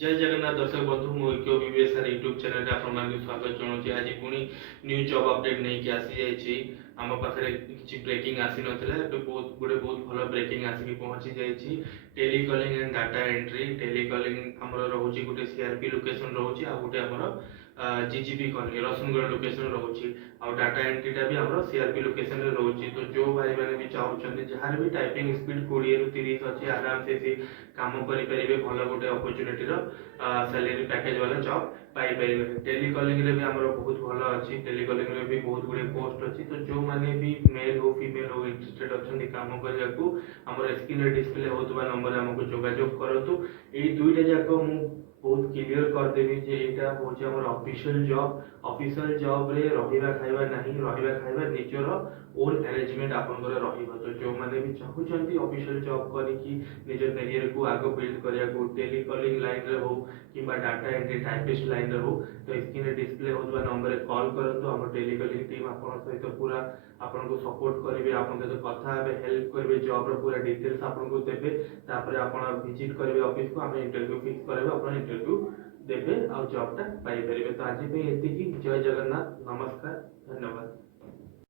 जय जगन्नाथ दर्शक बंधु मुख्य बीबीएसआर यूट्यूब चैनल रे आपण मानक स्वागत जणाउछि। आज पुणी न्यू जॉब अपडेट नहीं कि आसी जाइछि। आम पाखरे किछि ब्रेकिंग आसी नथिला, एबे बहुत भलो ब्रेकिंग आसी पहुंची जाइछि। Telecalling and data entry. Telecalling हमर रहउछि गुटे सीआरपी लोकेशन रहउछि आ गुटे हमर जीजीपी कॉलोनी रसुनगढ़ लोकेशन रहउछि आ डाटा एंट्रीटा भी हमर सीआरपी लोकेशन रे रहउछि। तो जो भाई माने भी चाहुछन्ती जहार भी टाइपिंग स्पीड 20 रु 30 अछि, आराम से काम करि परिबे। भलो गुटे अपॉर्चुनिटी रो सैलरी पैकेज वाला जॉब पाई परिबे। टेलीकॉलिंग रे भी हमर बहुत भलो अछि। टेलीकॉलिंग रे भी बहुत गुटे पोस्ट अछि। तो जो माने भी मेल हो फीमेल हो इंटरेस्टेड अछन्ती काम करियाकू हमर स्क्रीन रे डिस्प्ले होतबा नंबर हमको जोगाजोग करतु। एई दुईटा जाको मु बहुत क्लियर कर देबी जे एटा होचे हमर ऑफिशियल जॉब। ऑफिशियल जॉब रे रहिबा खाइबा नहीं, रहिबा खाइबा निजर ओन अरेंजमेंट आपनकर रहिबो। तो जो माने भी चाहुचंती ऑफिशियल जॉब करी कि निजर करियर को आगो बिल्ड करिया को टेलीकॉलिंग लाइन रे हो किबा डाटा एंट्री टाइपिस्ट लाइन रे हो, तो स्क्रीन रे डिस्प्ले होतबा नंबर रे कॉल करंतु। हमर टेलीकॉलिंग टीम आपन सहित पूरा आपन को सपोर्ट करिवे, आपन के कथा हेबे, हेल्प करिवे, जॉब रो पूरा डिटेल्स आपन को देबे। तापर आपन विजिट करिवे ऑफिस को, हम इंटरव्यू फिक्स करबे, आपन इंटरव्यू देबे आ जॉब टा पाई परिबे। तो आज पे एतिकी। जय जगन्नाथ, नमस्कार, धन्यवाद।